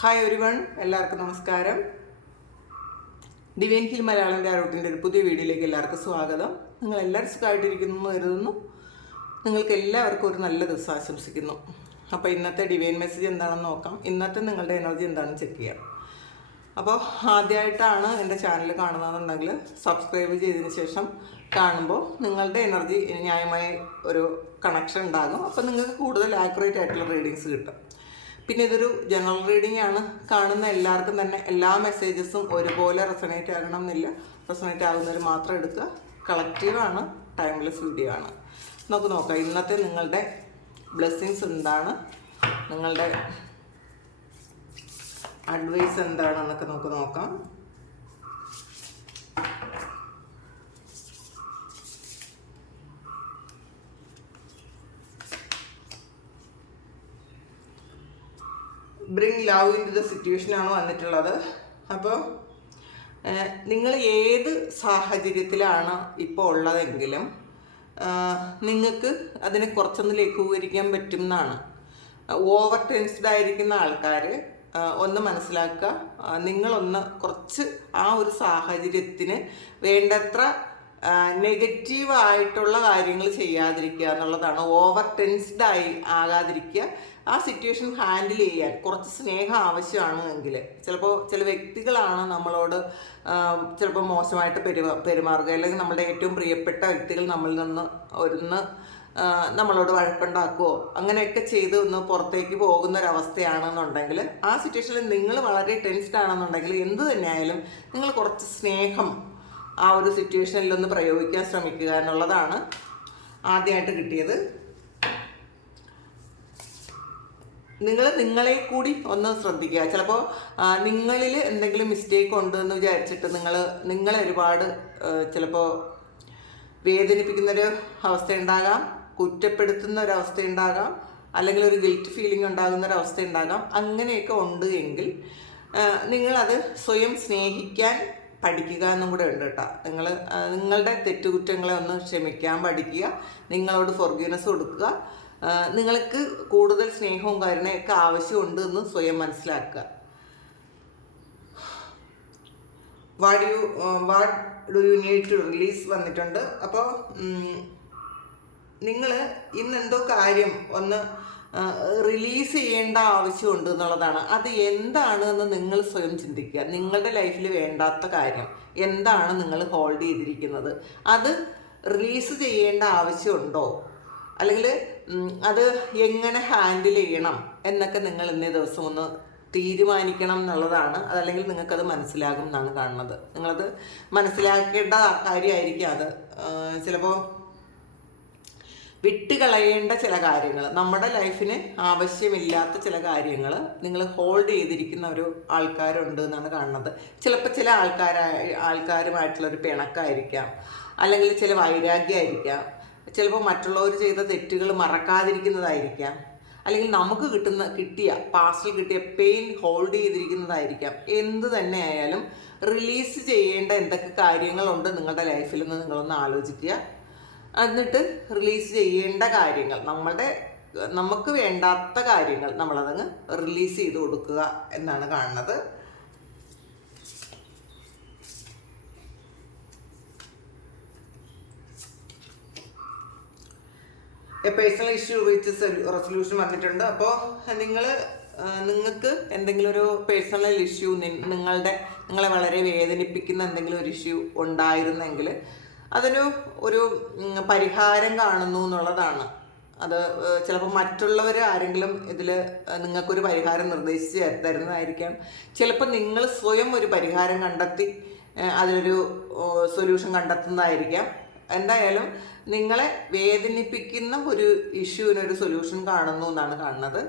Hi ഒരു one എല്ലാവർക്കും നമസ്കാരം. ഡിവൈൻ ഹിൽ മലയാളം ആരോഗ്യത്തിന്റെ ഒരു പുതിയ വീഡിയോയിലേക്ക് എല്ലാവർക്കും സ്വാഗതം. നിങ്ങൾ എല്ലാവരും സുഖമായിട്ടിരിക്കുന്നു കരുതുന്നു. നിങ്ങൾക്ക് എല്ലാവർക്കും ഒരു നല്ല ദിവസം ആശംസിക്കുന്നു. അപ്പോൾ ഇന്നത്തെ ഡിവൈൻ മെസ്സേജ് എന്താണെന്ന് നോക്കാം. ഇന്നത്തെ നിങ്ങളുടെ എനർജി എന്താണെന്ന് ചെക്ക് ചെയ്യാം. അപ്പോൾ ആദ്യമായിട്ടാണ് എന്റെ ചാനൽ കാണുന്നതെന്നുണ്ടെങ്കിൽ സബ്സ്ക്രൈബ് ചെയ്തതിന് ശേഷം കാണുമ്പോൾ നിങ്ങളുടെ എനർജി ന്യായമായ ഒരു കണക്ഷൻ ഉണ്ടാകും. അപ്പോൾ നിങ്ങൾക്ക് കൂടുതൽ ആക്യുറേറ്റ് ആയിട്ടുള്ള റീഡിങ്സ് കിട്ടും. പിന്നെ ഇതൊരു ജനറൽ റീഡിംഗ് ആണ്. കാണുന്ന എല്ലാവർക്കും തന്നെ എല്ലാ മെസ്സേജസും ഒരുപോലെ റെസണേറ്റ് ആകണം എന്നില്ല റെസണേറ്റ് ആകുന്നവർ മാത്രം എടുക്കുക. കളക്റ്റീവാണ് ടൈംലെസ് വീഡിയോ ആണ്. നമുക്ക് നോക്കാം. ഇന്നത്തെ നിങ്ങളുടെ ബ്ലെസ്സിങ്സ് എന്താണ്? നിങ്ങളുടെ അഡ്വൈസ് എന്താണെന്നൊക്കെ നമുക്ക് നോക്കാം. ബ്രിങ് ലവ് ഇൻ ദ സിറ്റുവേഷനാണ് വന്നിട്ടുള്ളത്. അപ്പോൾ നിങ്ങൾ ഏത് സാഹചര്യത്തിലാണ് ഇപ്പോൾ ഉള്ളതെങ്കിലും നിങ്ങൾക്ക് അതിനെ കുറച്ചൊന്ന് ലഘൂകരിക്കാൻ പറ്റും എന്നാണ്. ഓവർ ടെൻസ്ഡ് ആയിരിക്കുന്ന ആൾക്കാർ ഒന്ന് മനസ്സിലാക്കുക. നിങ്ങളൊന്ന് കുറച്ച് ആ ഒരു സാഹചര്യത്തിന് വേണ്ടത്ര നെഗറ്റീവായിട്ടുള്ള കാര്യങ്ങൾ ചെയ്യാതിരിക്കുക എന്നുള്ളതാണ്. ഓവർ ടെൻസ്ഡ് ആയി ആകാതിരിക്കുക. ആ സിറ്റുവേഷൻ ഹാൻഡിൽ ചെയ്യാൻ. കുറച്ച് സ്നേഹം ആവശ്യമാണ് എങ്കിൽ ചിലപ്പോൾ ചില വ്യക്തികളാണ് നമ്മളോട് ചിലപ്പോൾ മോശമായിട്ട് പെരുമാ പെരുമാറുക. അല്ലെങ്കിൽ നമ്മുടെ ഏറ്റവും പ്രിയപ്പെട്ട വ്യക്തികൾ നമ്മളിൽ നിന്ന് ഒരുന്ന് നമ്മളോട് വഴക്കുണ്ടാക്കുവോ. അങ്ങനെയൊക്കെ ചെയ്ത് ഒന്ന് പുറത്തേക്ക് പോകുന്ന ഒരവസ്ഥയാണെന്നുണ്ടെങ്കിൽ ആ സിറ്റുവേഷനിൽ നിങ്ങൾ വളരെ ടെൻസ്ഡ് ആണെന്നുണ്ടെങ്കിൽ എന്ത് തന്നെയായാലും നിങ്ങൾ കുറച്ച് സ്നേഹം ആ ഒരു സിറ്റുവേഷനിൽ ഒന്ന് പ്രയോഗിക്കാൻ ശ്രമിക്കുക എന്നുള്ളതാണ് ആദ്യമായിട്ട് കിട്ടിയത്. നിങ്ങൾ നിങ്ങളെ കൂടി ഒന്ന് ശ്രദ്ധിക്കുക. ചിലപ്പോൾ നിങ്ങളിൽ എന്തെങ്കിലും മിസ്റ്റേക്ക് ഉണ്ട് എന്ന് വിചാരിച്ചിട്ട് നിങ്ങൾ നിങ്ങളെ ഒരുപാട് ചിലപ്പോൾ വേദനിപ്പിക്കുന്നൊരു അവസ്ഥ ഉണ്ടാകാം കുറ്റപ്പെടുത്തുന്ന ഒരു അവസ്ഥ ഉണ്ടാകാം അല്ലെങ്കിൽ ഒരു ഗിൽറ്റ് ഫീലിംഗ് ഉണ്ടാകുന്ന ഒരു അവസ്ഥ ഉണ്ടാകാം. അങ്ങനെയൊക്കെ ഉണ്ട് എങ്കിൽ നിങ്ങളത് സ്വയം സ്നേഹിക്കാൻ പഠിക്കുക എന്നും കൂടെ ഉണ്ട് കേട്ടോ. നിങ്ങൾ നിങ്ങളുടെ തെറ്റുകുറ്റങ്ങളെ ഒന്ന് ക്ഷമിക്കാൻ പഠിക്കുക. നിങ്ങളോട് ഫൊർഗീവ്നെസ് കൊടുക്കുക. നിങ്ങൾക്ക് കൂടുതൽ സ്നേഹവും കരുണയൊക്കെ ആവശ്യമുണ്ട് എന്ന് സ്വയം മനസ്സിലാക്കുക. What you what do you need to release വന്നിട്ടുണ്ട്. അപ്പോൾ നിങ്ങൾ ഇന്ന് എന്തോ കാര്യം ഒന്ന് റിലീസ് ചെയ്യേണ്ട ആവശ്യമുണ്ട് എന്നുള്ളതാണ്. അത് എന്താണ് എന്ന് നിങ്ങൾ സ്വയം ചിന്തിക്കുക. നിങ്ങളുടെ ലൈഫിൽ വേണ്ടാത്ത കാര്യം എന്താണ് നിങ്ങൾ ഹോൾഡ് ചെയ്തിരിക്കുന്നത്? അത് റിലീസ് ചെയ്യേണ്ട ആവശ്യമുണ്ടോ? അല്ലെങ്കിൽ അത് എങ്ങനെ ഹാൻഡിൽ ചെയ്യണം എന്നൊക്കെ നിങ്ങൾ ഇന്നേ ദിവസം ഒന്ന് തീരുമാനിക്കണം എന്നുള്ളതാണ്. അതല്ലെങ്കിൽ നിങ്ങൾക്കത് മനസ്സിലാകും എന്നാണ് കാണുന്നത്. നിങ്ങളത് മനസ്സിലാക്കേണ്ട കാര്യമായിരിക്കും അത്. ചിലപ്പോൾ വിട്ടുകളയേണ്ട ചില കാര്യങ്ങൾ നമ്മുടെ ലൈഫിന് ആവശ്യമില്ലാത്ത ചില കാര്യങ്ങൾ നിങ്ങൾ ഹോൾഡ് ചെയ്തിരിക്കുന്ന ഒരു ആൾക്കാരുണ്ട് എന്നാണ് കാണുന്നത്. ചിലപ്പോൾ ചില ആൾക്കാരായി ആൾക്കാരുമായിട്ടുള്ളൊരു പിണക്കായിരിക്കാം. അല്ലെങ്കിൽ ചില വൈരാഗ്യമായിരിക്കാം ചിലപ്പോൾ മറ്റുള്ളവർ ചെയ്ത തെറ്റുകൾ മറക്കാതിരിക്കുന്നതായിരിക്കാം. അല്ലെങ്കിൽ നമുക്ക് കിട്ടുന്ന കിട്ടിയ പാസ്റ്റിൽ കിട്ടിയ പെയിൻ ഹോൾഡ് ചെയ്തിരിക്കുന്നതായിരിക്കാം. എന്ത് തന്നെ ആയാലും റിലീസ് ചെയ്യേണ്ട എന്തൊക്കെ കാര്യങ്ങളുണ്ട് നിങ്ങളുടെ ലൈഫിൽ നിന്ന് നിങ്ങളൊന്ന് ആലോചിക്കുക. എന്നിട്ട് റിലീസ് ചെയ്യേണ്ട കാര്യങ്ങൾ നമ്മളുടെ നമുക്ക് വേണ്ടാത്ത കാര്യങ്ങൾ നമ്മളതങ്ങ് റിലീസ് ചെയ്ത് കൊടുക്കുക എന്നാണ് കാണുന്നത്. പേഴ്സണൽ ഇഷ്യൂ വിച്ച് റെസൊല്യൂഷൻ വന്നിട്ടുണ്ട്. അപ്പോൾ നിങ്ങൾ നിങ്ങൾക്ക് എന്തെങ്കിലും ഒരു പേഴ്സണൽ ഇഷ്യൂ നിങ്ങളുടെ നിങ്ങളെ വളരെ വേദനിപ്പിക്കുന്ന എന്തെങ്കിലും ഒരു ഇഷ്യൂ ഉണ്ടായിരുന്നെങ്കിൽ അതിന് ഒരു പരിഹാരം കാണുന്നു എന്നുള്ളതാണ്. അത് ചിലപ്പോൾ മറ്റുള്ളവർ ആരെങ്കിലും ഇതിൽ നിങ്ങൾക്കൊരു പരിഹാരം നിർദ്ദേശിച്ച് തരുന്നതായിരിക്കാം. ചിലപ്പോൾ നിങ്ങൾ സ്വയം ഒരു പരിഹാരം കണ്ടെത്തി അതിലൊരു സൊല്യൂഷൻ കണ്ടെത്തുന്നതായിരിക്കാം. എന്തായാലും നിങ്ങളെ വേദനിപ്പിക്കുന്ന ഒരു ഇഷ്യൂവിനൊരു സൊല്യൂഷൻ കാണുന്നു എന്നാണ് കാണുന്നത്.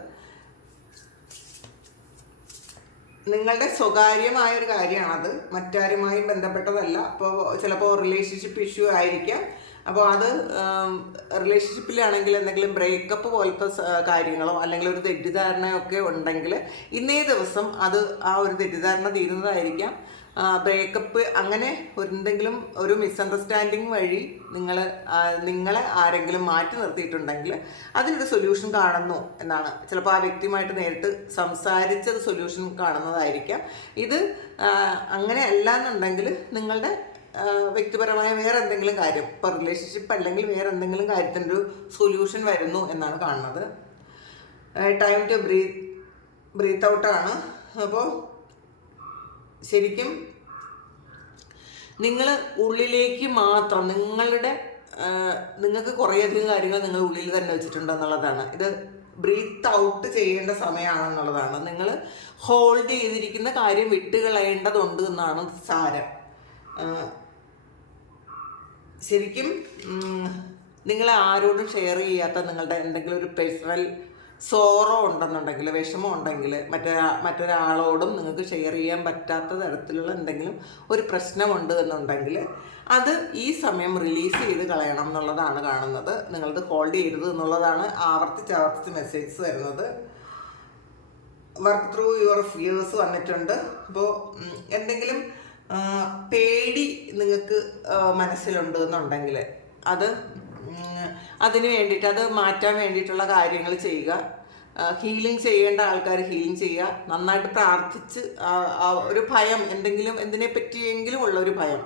നിങ്ങളുടെ സ്വകാര്യമായ ഒരു കാര്യമാണത്. മറ്റാരുമായും ബന്ധപ്പെട്ടതല്ല. അപ്പോൾ ചിലപ്പോൾ റിലേഷൻഷിപ്പ് ഇഷ്യൂ ആയിരിക്കാം. അപ്പോൾ അത് റിലേഷൻഷിപ്പിലാണെങ്കിൽ എന്തെങ്കിലും ബ്രേക്കപ്പ് പോലത്തെ കാര്യങ്ങളോ അല്ലെങ്കിൽ ഒരു തെറ്റിദ്ധാരണയൊക്കെ ഉണ്ടെങ്കിൽ ഇന്നേ ദിവസം അത് ആ ഒരു തെറ്റിദ്ധാരണ തീരുന്നതായിരിക്കാം. ബ്രേക്കപ്പ് അങ്ങനെ ഒരു എന്തെങ്കിലും ഒരു മിസ്അണ്ടർസ്റ്റാൻഡിങ് വഴി നിങ്ങൾ നിങ്ങളെ ആരെങ്കിലും മാറ്റി നിർത്തിയിട്ടുണ്ടെങ്കിൽ അതിനൊരു സൊല്യൂഷൻ കാണുന്നു എന്നാണ്. ചിലപ്പോൾ ആ വ്യക്തിയുമായിട്ട് നേരിട്ട് സംസാരിച്ചത് സൊല്യൂഷൻ കാണുന്നതായിരിക്കാം. ഇത് അങ്ങനെ അല്ല എന്നുണ്ടെങ്കിൽ നിങ്ങളുടെ വ്യക്തിപരമായ വേറെ എന്തെങ്കിലും കാര്യം ഇപ്പോൾ റിലേഷൻഷിപ്പ് അല്ലെങ്കിൽ വേറെ എന്തെങ്കിലും കാര്യത്തിനൊരു സൊല്യൂഷൻ വരുന്നു എന്നാണ് കാണുന്നത്. ടൈം ടു ബ്രീത്ത് ബ്രീത്ത് ഔട്ടാണ് അപ്പോൾ ശരിക്കും നിങ്ങൾ ഉള്ളിലേക്ക് മാത്രം നിങ്ങളുടെ നിങ്ങൾക്ക് കുറേയധികം കാര്യങ്ങൾ നിങ്ങൾ ഉള്ളിൽ തന്നെ വെച്ചിട്ടുണ്ട് എന്നുള്ളതാണ് ഇത് ബ്രീത്ത് ഔട്ട് ചെയ്യേണ്ട സമയമാണെന്നുള്ളതാണ്. നിങ്ങൾ ഹോൾഡ് ചെയ്തിരിക്കുന്ന കാര്യം വിട്ടുകളയേണ്ടതുണ്ട് എന്നാണ് സാരം. ശരിക്കും നിങ്ങൾ ആരോടും ഷെയർ ചെയ്യാത്ത നിങ്ങളുടെ എന്തെങ്കിലും ഒരു പേഴ്സണൽ സോറോ ഉണ്ടെന്നുണ്ടെങ്കിൽ വിഷമം ഉണ്ടെങ്കിൽ മറ്റൊരാ മറ്റൊരാളോടും നിങ്ങൾക്ക് ഷെയർ ചെയ്യാൻ പറ്റാത്ത തരത്തിലുള്ള എന്തെങ്കിലും ഒരു പ്രശ്നമുണ്ട് എന്നുണ്ടെങ്കിൽ അത് ഈ സമയം റിലീസ് ചെയ്ത് കളയണം എന്നുള്ളതാണ് കാണുന്നത്. നിങ്ങളത് ഹോൾഡ് ചെയ്യരുത് എന്നുള്ളതാണ് ആവർത്തിച്ച് ആവർത്തിച്ച് മെസ്സേജ് വരുന്നത്. വർക്ക് ത്രൂ യുവർ ഫിയേഴ്സ് വന്നിട്ടുണ്ട്. അപ്പോൾ എന്തെങ്കിലും പേടി നിങ്ങൾക്ക് മനസ്സിലുണ്ട് എന്നുണ്ടെങ്കിൽ അത് അതിന് വേണ്ടിയിട്ട് അത് മാറ്റാൻ വേണ്ടിയിട്ടുള്ള കാര്യങ്ങൾ ചെയ്യുക. ഹീലിംഗ് ചെയ്യേണ്ട ആൾക്കാർ ഹീലിംഗ് ചെയ്യുക. നന്നായിട്ട് പ്രാർത്ഥിച്ച് ഒരു ഭയം എന്തെങ്കിലും എന്തിനെ പറ്റിയെങ്കിലും ഉള്ള ഒരു ഭയം.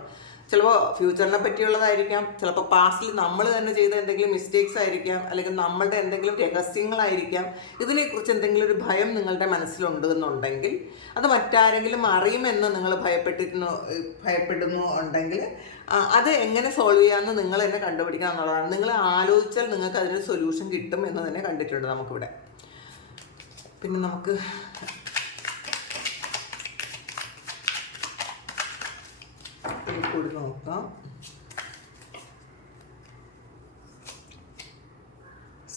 ചിലപ്പോൾ ഫ്യൂച്ചറിനെ പറ്റിയുള്ളതായിരിക്കാം. ചിലപ്പോൾ പാസ്റ്റിൽ നമ്മൾ തന്നെ ചെയ്ത എന്തെങ്കിലും മിസ്റ്റേക്സ് ആയിരിക്കാം. അല്ലെങ്കിൽ നമ്മളുടെ എന്തെങ്കിലും രഹസ്യങ്ങളായിരിക്കാം. ഇതിനെക്കുറിച്ച് എന്തെങ്കിലും ഒരു ഭയം നിങ്ങളുടെ മനസ്സിലുണ്ട് എന്നുണ്ടെങ്കിൽ അത് മറ്റാരെങ്കിലും അറിയുമെന്ന് നിങ്ങൾ ഭയപ്പെട്ടിരുന്നു ഭയപ്പെടുന്നു ഉണ്ടെങ്കിൽ അത് എങ്ങനെ സോൾവ് ചെയ്യാമെന്ന് നിങ്ങൾ തന്നെ കണ്ടുപിടിക്കണം എന്നുള്ളതാണ്. നിങ്ങൾ ആലോചിച്ചാൽ നിങ്ങൾക്ക് അതിനൊരു സൊല്യൂഷൻ കിട്ടും എന്ന് തന്നെ കണ്ടിട്ടുണ്ട് നമുക്കിവിടെ. പിന്നെ നമുക്ക് കൂടി നോക്കാം.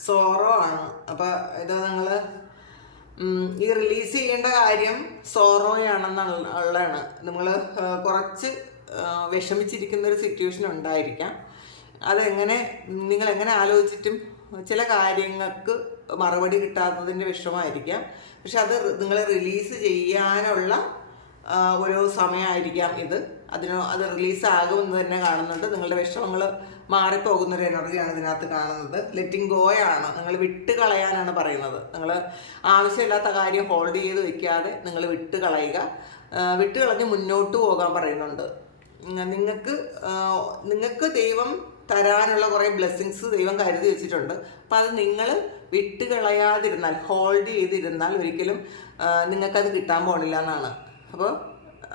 സോറോ ആണ്. അപ്പൊ ഇത് നിങ്ങൾ ഈ റിലീസ് ചെയ്യേണ്ട കാര്യം സോറോയാണെന്നുള്ളതാണ് നിങ്ങൾ കുറച്ച് വിഷമിച്ചിരിക്കുന്ന ഒരു സിറ്റുവേഷൻ ഉണ്ടായിരിക്കാം. അതെങ്ങനെ നിങ്ങൾ എങ്ങനെ ആലോചിച്ചിട്ടും ചില കാര്യങ്ങൾക്ക് മറുപടി കിട്ടാത്തതിന്റെ വിഷമമായിരിക്കാം. പക്ഷെ അത് നിങ്ങളെ റിലീസ് ചെയ്യാനുള്ള ഒരു സമയമായിരിക്കാം ഇത്. അതിന് അത് റിലീസ് ആകുമെന്ന് തന്നെ കാണുന്നുണ്ട്. നിങ്ങളുടെ വിഷമങ്ങൾ മാറിപ്പോകുന്ന ഒരു എനർജിയാണ് ഇതിനകത്ത് കാണുന്നത്. ലെറ്റിംഗ് ഗോയാണ് നിങ്ങൾ വിട്ട് കളയാനാണ് പറയുന്നത്. നിങ്ങൾ ആവശ്യമില്ലാത്ത കാര്യം ഹോൾഡ് ചെയ്ത് വെക്കാതെ നിങ്ങൾ വിട്ട് കളയുക വിട്ട് കളഞ്ഞ് മുന്നോട്ട് പോകാൻ പറയുന്നുണ്ട്. നിങ്ങൾക്ക് നിങ്ങൾക്ക് ദൈവം തരാനുള്ള കുറേ ബ്ലെസ്സിങ്സ് ദൈവം കരുതി വെച്ചിട്ടുണ്ട്. അപ്പം അത് നിങ്ങൾ വിട്ട് കളയാതിരുന്നാൽ ഹോൾഡ് ചെയ്തിരുന്നാൽ ഒരിക്കലും നിങ്ങൾക്കത് കിട്ടാൻ പോണില്ല എന്നാണ്. അപ്പോൾ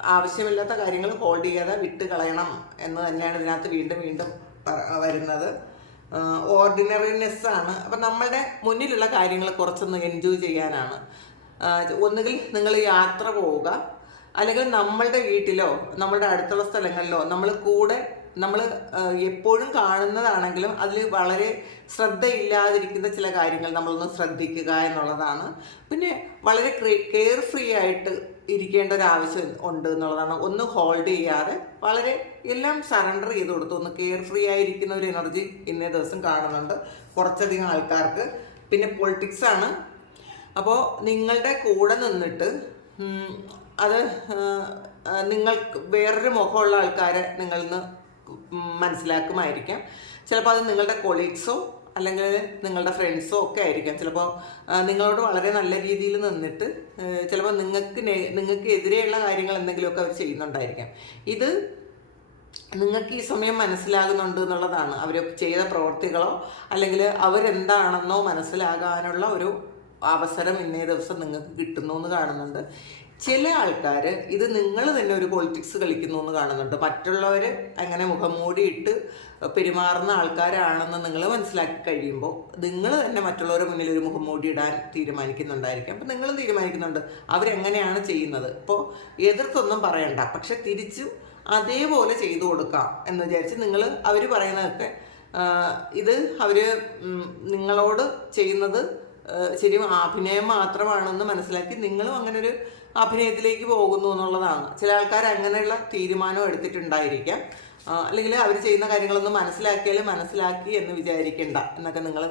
ആവശ്യമില്ലാത്ത കാര്യങ്ങൾ ഹോൾഡ് ചെയ്യാതെ വിട്ട് കളയണം എന്ന് തന്നെയാണ് ഇതിനകത്ത് വീണ്ടും വീണ്ടും വരുന്നത്. ഓർഡിനറിനെസ് ആണ്. അപ്പം നമ്മളുടെ മുന്നിലുള്ള കാര്യങ്ങൾ കുറച്ചൊന്ന് എൻജോയ് ചെയ്യാനാണ്. ഒന്നുകിൽ നിങ്ങൾ യാത്ര പോവുക അല്ലെങ്കിൽ നമ്മളുടെ വീട്ടിലോ നമ്മളുടെ അടുത്തുള്ള സ്ഥലങ്ങളിലോ നമ്മൾ കൂടെ നമ്മൾ എപ്പോഴും കാണുന്നതാണെങ്കിലും അതിൽ വളരെ ശ്രദ്ധയില്ലാതിരിക്കുന്ന ചില കാര്യങ്ങൾ നമ്മളൊന്ന് ശ്രദ്ധിക്കുക എന്നുള്ളതാണ്. പിന്നെ വളരെ കെയർ ഫ്രീ ആയിട്ട് ഇരിക്കേണ്ട ഒരു ആവശ്യം ഉണ്ട് എന്നുള്ളതാണ്. ഒന്ന് ഹോൾഡ് ചെയ്യാതെ വളരെ എല്ലാം സറണ്ടർ ചെയ്ത് കൊടുത്തു ഒന്ന് കെയർ ഫ്രീ ആയിരിക്കുന്ന ഒരു എനർജി ഇന്നേ ദിവസം കാണുന്നുണ്ട്. കുറച്ചധികം ആൾക്കാർക്ക്. പിന്നെ പൊളിറ്റിക്സ് ആണ്. അപ്പോൾ നിങ്ങളുടെ കൂടെ നിന്നിട്ട് അത് നിങ്ങൾ വേറൊരു മുഖമുള്ള ആൾക്കാരെ നിങ്ങളിൽ നിന്ന് മനസ്സിലാക്കുമായിരിക്കാം. ചിലപ്പോൾ അത് നിങ്ങളുടെ കൊളീഗ്സോ അല്ലെങ്കിൽ നിങ്ങളുടെ ഫ്രണ്ട്സോ ഒക്കെ ആയിരിക്കാം. ചിലപ്പോൾ നിങ്ങളോട് വളരെ നല്ല രീതിയിൽ നിന്നിട്ട് ചിലപ്പോൾ നിങ്ങൾക്ക് നിങ്ങൾക്ക് എതിരെയുള്ള കാര്യങ്ങൾ എന്തെങ്കിലുമൊക്കെ അവർ ചെയ്യുന്നുണ്ടായിരിക്കാം. ഇത് നിങ്ങൾക്ക് ഈ സമയം മനസ്സിലാകുന്നുണ്ട് എന്നുള്ളതാണ്. അവർ ചെയ്ത പ്രവർത്തികളോ അല്ലെങ്കിൽ അവരെന്താണെന്നോ മനസ്സിലാകാനുള്ള ഒരു അവസരം ഇന്നേ ദിവസം നിങ്ങൾക്ക് കിട്ടുന്നു എന്ന് കാണുന്നുണ്ട്. ചില ആൾക്കാർ ഇത് നിങ്ങൾ തന്നെ ഒരു പൊളിറ്റിക്സ് കളിക്കുന്നു എന്ന് കാണുന്നുണ്ട്. മറ്റുള്ളവർ അങ്ങനെ മുഖം മൂടിയിട്ട് പെരുമാറുന്ന ആൾക്കാരാണെന്ന് നിങ്ങൾ മനസ്സിലാക്കി കഴിയുമ്പോൾ നിങ്ങൾ തന്നെ മറ്റുള്ളവരുടെ മുന്നിൽ ഒരു മുഖം മൂടി ഇടാൻ തീരുമാനിക്കുന്നുണ്ടായിരിക്കാം. അപ്പം നിങ്ങളും തീരുമാനിക്കുന്നുണ്ട് അവരെങ്ങനെയാണ് ചെയ്യുന്നത്. ഇപ്പോൾ എതിർത്തൊന്നും പറയണ്ട. പക്ഷെ തിരിച്ചു അതേപോലെ ചെയ്തു കൊടുക്കാം എന്ന് വിചാരിച്ച് നിങ്ങൾ അവർ പറയുന്നതൊക്കെ ഇത് അവർ നിങ്ങളോട് ചെയ്യുന്നത് ശരിയും അഭിനയം മാത്രമാണെന്ന് മനസ്സിലാക്കി നിങ്ങളും അങ്ങനെ ഒരു അഭിനയത്തിലേക്ക് പോകുന്നു എന്നുള്ളതാണ്. ചില ആൾക്കാർ അങ്ങനെയുള്ള തീരുമാനം എടുത്തിട്ടുണ്ടായിരിക്കാം. അല്ലെങ്കിൽ അവർ ചെയ്യുന്ന കാര്യങ്ങളൊന്നും മനസ്സിലാക്കിയാലും മനസ്സിലാക്കി എന്ന് വിചാരിക്കണ്ട എന്നൊക്കെ നിങ്ങൾ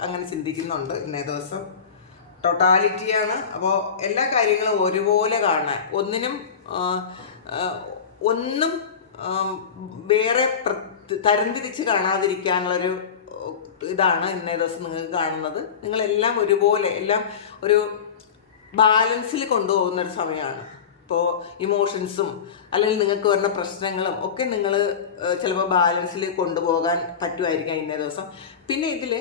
അങ്ങനെ ചിന്തിക്കുന്നുണ്ട് ഇന്നേ ദിവസം. ടൊട്ടാലിറ്റിയാണ്. അപ്പോൾ എല്ലാ കാര്യങ്ങളും ഒരുപോലെ കാണാൻ. ഒന്നിനും ഒന്നും വേറെ തരംതിരിച്ച് കാണാതിരിക്കാനുള്ളൊരു ഇതാണ് ഇന്നേ ദിവസം നിങ്ങൾക്ക് കാണുന്നത്. നിങ്ങളെല്ലാം ഒരുപോലെ എല്ലാം ഒരു ബാലൻസിൽ കൊണ്ടുപോകുന്ന ഒരു സമയമാണ്. ഇപ്പോൾ ഇമോഷൻസും അല്ലെങ്കിൽ നിങ്ങൾക്ക് വരുന്ന പ്രശ്നങ്ങളും ഒക്കെ നിങ്ങൾ ചിലപ്പോൾ ബാലൻസിൽ കൊണ്ടുപോകാൻ പറ്റുമായിരിക്കാം ഇന്നേ ദിവസം. പിന്നെ ഇതിൽ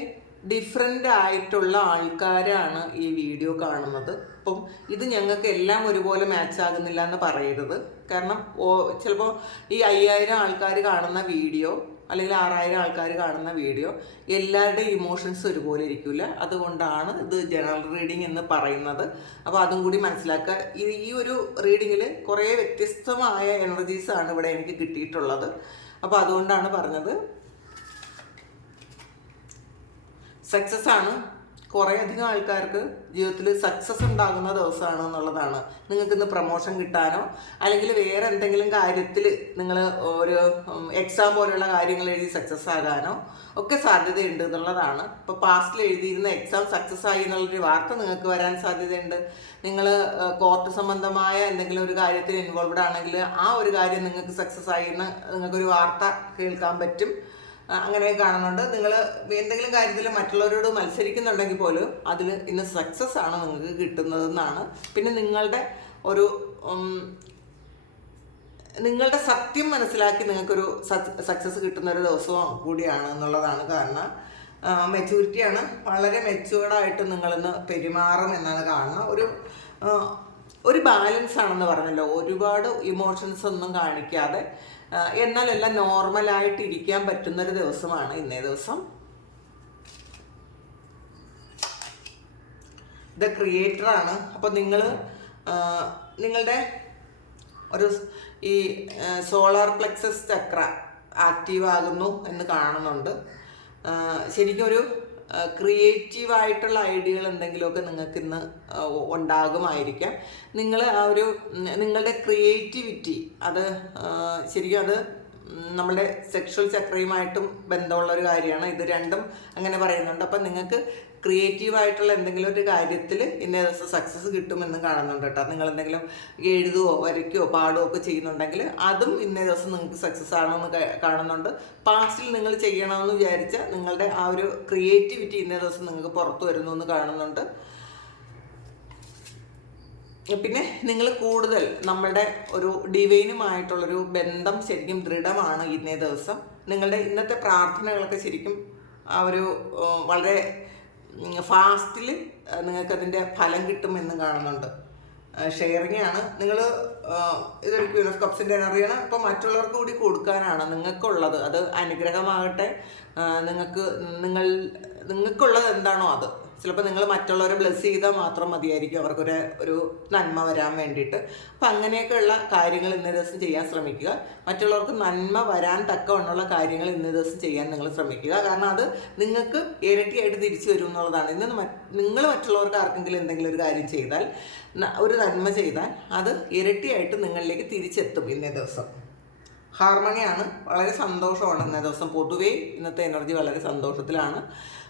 ഡിഫറെന്റ് ആയിട്ടുള്ള ആൾക്കാരാണ് ഈ വീഡിയോ കാണുന്നത്. അപ്പം ഇത് ഞങ്ങൾക്ക് എല്ലാം ഒരുപോലെ മാച്ച് ആകുന്നില്ല എന്ന് പറയരുത്. കാരണം ചിലപ്പോൾ ഈ അയ്യായിരം ആൾക്കാർ കാണുന്ന വീഡിയോ അല്ലെങ്കിൽ ആറായിരം ആൾക്കാർ കാണുന്ന വീഡിയോ എല്ലാവരുടെയും ഇമോഷൻസ് ഒരുപോലെ ഇരിക്കില്ല അതുകൊണ്ടാണ് ഇത് ജനറൽ റീഡിംഗ് എന്ന് പറയുന്നത്. അപ്പോൾ അതും കൂടി മനസ്സിലാക്കുക. ഈ ഒരു റീഡിങ്ങിൽ കുറേ വ്യത്യസ്തമായ എനർജീസ് ആണ് ഇവിടെ എനിക്ക് കിട്ടിയിട്ടുള്ളത്. അപ്പോൾ അതുകൊണ്ടാണ് പറഞ്ഞത്. സക്സസ് ആണ്. കുറേ അധികം ആൾക്കാർക്ക് ജീവിതത്തിൽ സക്സസ് ഉണ്ടാകുന്ന ദിവസമാണ് എന്നുള്ളതാണ് നിങ്ങൾക്ക് ഇന്ന് പ്രൊമോഷൻ കിട്ടാനോ? അല്ലെങ്കിൽ വേറെ എന്തെങ്കിലും കാര്യത്തിൽ നിങ്ങൾ ഒരു എക്സാം പോലെയുള്ള കാര്യങ്ങൾ എഴുതി സക്സസ് ആകാനോ ഒക്കെ സാധ്യതയുണ്ട് എന്നുള്ളതാണ്. ഇപ്പോൾ പാസ്റ്റിൽ എഴുതിയിരുന്ന എക്സാം സക്സസ് ആയി എന്നുള്ളൊരു വാർത്ത നിങ്ങൾക്ക് വരാൻ സാധ്യതയുണ്ട്. നിങ്ങൾ കോർട്ട് സംബന്ധമായ എന്തെങ്കിലും ഒരു കാര്യത്തിൽ ഇൻവോൾവ്ഡ് ആണെങ്കിൽ ആ ഒരു കാര്യം നിങ്ങൾക്ക് സക്സസ് ആയി എന്ന് നിങ്ങൾക്കൊരു വാർത്ത കേൾക്കാൻ പറ്റും. അങ്ങനെ കാണുന്നുണ്ട്. നിങ്ങൾ എന്തെങ്കിലും കാര്യത്തിൽ മറ്റുള്ളവരോട് മത്സരിക്കുന്നുണ്ടെങ്കിൽ പോലും അതിൽ ഇന്ന് സക്സസ് ആണ് നിങ്ങൾക്ക് കിട്ടുന്നതെന്നാണ്. പിന്നെ നിങ്ങളുടെ ഒരു നിങ്ങളുടെ സത്യം മനസ്സിലാക്കി നിങ്ങൾക്കൊരു സക്സസ് കിട്ടുന്ന ഒരു ദിവസവും കൂടിയാണ് എന്നുള്ളതാണ് കാരണം. മെച്യൂരിറ്റിയാണ് വളരെ മെച്യൂർഡായിട്ട് നിങ്ങളിന്ന് പെരുമാറും എന്നാണ് കാണുന്നത്. ഒരു ഒരു ബാലൻസ് ആണെന്ന് പറഞ്ഞല്ലോ. ഒരുപാട് ഇമോഷൻസ് ഒന്നും കാണിക്കാതെ എന്നാൽ എല്ലാം നോർമലായിട്ട് ഇരിക്കാൻ പറ്റുന്നൊരു ദിവസമാണ് ഇന്നേ ദിവസം. ദ ക്രിയേറ്റർ ആണ്. അപ്പോൾ നിങ്ങൾ നിങ്ങളുടെ ഒരു ഈ സോളാർ പ്ലെക്സസ് ചക്ര ആക്റ്റീവ് ആകുന്നു എന്ന് കാണുന്നുണ്ട്. ശരിക്കും ഒരു ക്രിയേറ്റീവ് ആയിട്ടുള്ള ഐഡിയകൾ എന്തെങ്കിലുമൊക്കെ നിങ്ങൾക്ക് ഇന്ന് ഉണ്ടാകുമായിരിക്കാം. നിങ്ങൾ ആ ഒരു നിങ്ങളുടെ ക്രിയേറ്റിവിറ്റി അത് ശരിക്കും അത് നമ്മുടെ സെക്ഷൽ ചക്രയുമായിട്ടും ബന്ധമുള്ള ഒരു കാര്യമാണ്. ഇത് രണ്ടും അങ്ങനെ പറയുന്നുണ്ട്. അപ്പം നിങ്ങൾക്ക് ക്രിയേറ്റീവ് ആയിട്ടുള്ള എന്തെങ്കിലും ഒരു കാര്യത്തിൽ ഇന്ന ദിവസം സക്സസ് കിട്ടുമെന്ന് കാണുന്നുണ്ട് കേട്ടോ. നിങ്ങൾ എന്തെങ്കിലും എഴുതുകയോ വരയ്ക്കുകയോ പാടുകയോ ഒക്കെ ചെയ്യുന്നുണ്ടെങ്കിൽ അതും ഇന്ന ദിവസം നിങ്ങൾക്ക് സക്സസ് ആണെന്ന് കാണുന്നുണ്ട്. പാസ്റ്റിൽ നിങ്ങൾ ചെയ്യണമെന്ന് വിചാരിച്ചാൽ നിങ്ങളുടെ ആ ഒരു ക്രിയേറ്റിവിറ്റി ഇന്ന ദിവസം നിങ്ങൾക്ക് പുറത്തു വരുന്നു എന്ന് കാണുന്നുണ്ട്. പിന്നെ നിങ്ങൾ കൂടുതൽ നമ്മളുടെ ഒരു ഡിവൈനുമായിട്ടുള്ളൊരു ബന്ധം ശരിക്കും ദൃഢമാണ് ഇന്നേ ദിവസം. നിങ്ങളുടെ ഇന്നത്തെ പ്രാർത്ഥനകളൊക്കെ ശരിക്കും ആ ഒരു വളരെ ഫാസ്റ്റിൽ നിങ്ങൾക്കതിന്റെ ഫലം കിട്ടുമെന്ന് കാണുന്നുണ്ട്. ഷെയറിങ് ആണ്. നിങ്ങൾ ഇതൊരു ക്യൂൻ ഓഫ് കപ്സിന്റെ എനർജിയാണ് ഇപ്പോൾ മറ്റുള്ളവർക്ക് കൂടി കൊടുക്കാനാണ് നിങ്ങൾക്കുള്ളത്. അത് അനുഗ്രഹമാകട്ടെ. നിങ്ങൾക്ക് നിങ്ങൾ നിങ്ങൾക്കുള്ളത് എന്താണോ അത്. ചിലപ്പോൾ നിങ്ങൾ മറ്റുള്ളവരെ ബ്ലെസ് ചെയ്താൽ മാത്രം മതിയായിരിക്കും. അവർക്കൊരു ഒരു നന്മ വരാൻ വേണ്ടിയിട്ട്. അപ്പം അങ്ങനെയൊക്കെയുള്ള കാര്യങ്ങൾ ഇന്നേ ദിവസം ചെയ്യാൻ ശ്രമിക്കുക. മറ്റുള്ളവർക്ക് നന്മ വരാൻ തക്കവണ്ണമുള്ള കാര്യങ്ങൾ ഇന്നേ ദിവസം ചെയ്യാൻ നിങ്ങൾ ശ്രമിക്കുക. കാരണം അത് നിങ്ങൾക്ക് ഇരട്ടിയായിട്ട് തിരിച്ചു വരും എന്നുള്ളതാണ്. ഇന്ന് നിങ്ങൾ മറ്റുള്ളവർക്ക് ആർക്കെങ്കിലും എന്തെങ്കിലും ഒരു കാര്യം ചെയ്താൽ ഒരു നന്മ ചെയ്താൽ അത് ഇരട്ടിയായിട്ട് നിങ്ങളിലേക്ക് തിരിച്ചെത്തും ഇന്നേ ദിവസം. ഹാർമണിയാണ് വളരെ സന്തോഷമാണ് ഇന്നേ ദിവസം. പൊതുവേ ഇന്നത്തെ എനർജി വളരെ സന്തോഷത്തിലാണ്.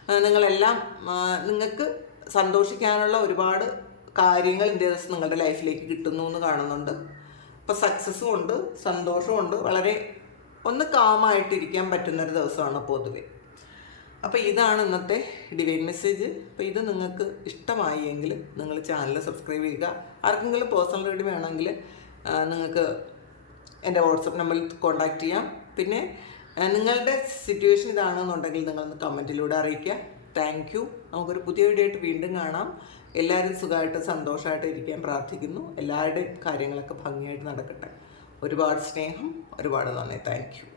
നിങ്ങളെല്ലാം നിങ്ങൾക്ക് സന്തോഷിക്കാനുള്ള ഒരുപാട് കാര്യങ്ങൾ ഇന്ത്യ നിങ്ങളുടെ ലൈഫിലേക്ക് കിട്ടുന്നു എന്ന് കാണുന്നുണ്ട്. അപ്പോൾ സക്സസ്സും ഉണ്ട് സന്തോഷവും ഉണ്ട്. വളരെ ഒന്ന് കാമായിട്ടിരിക്കാൻ പറ്റുന്നൊരു ദിവസമാണ് പൊതുവെ. അപ്പോൾ ഇതാണ് ഇന്നത്തെ ഡിവൈൻ മെസ്സേജ് അപ്പോൾ ഇത് നിങ്ങൾക്ക് ഇഷ്ടമായി എങ്കിൽ നിങ്ങൾ ചാനൽ സബ്സ്ക്രൈബ് ചെയ്യുക. ആർക്കെങ്കിലും പേഴ്സണൽ റീഡ് വേണമെങ്കിൽ നിങ്ങൾക്ക് എന്റെ വാട്സപ്പ് നമ്പറിൽ കോൺടാക്റ്റ് ചെയ്യാം. പിന്നെ നിങ്ങളുടെ സിറ്റുവേഷൻ ഇതാണെന്നുണ്ടെങ്കിൽ നിങ്ങളൊന്ന് കമന്റിലൂടെ അറിയിക്കുക. താങ്ക് യു നമുക്കൊരു പുതിയ വീഡിയോ ആയിട്ട് വീണ്ടും കാണാം. എല്ലാവരും സുഖമായിട്ട് സന്തോഷമായിട്ട് ഇരിക്കാൻ പ്രാർത്ഥിക്കുന്നു. എല്ലാവരുടെയും കാര്യങ്ങളൊക്കെ ഭംഗിയായിട്ട് നടക്കട്ടെ. ഒരുപാട് സ്നേഹം ഒരുപാട് നന്ദി. Thank you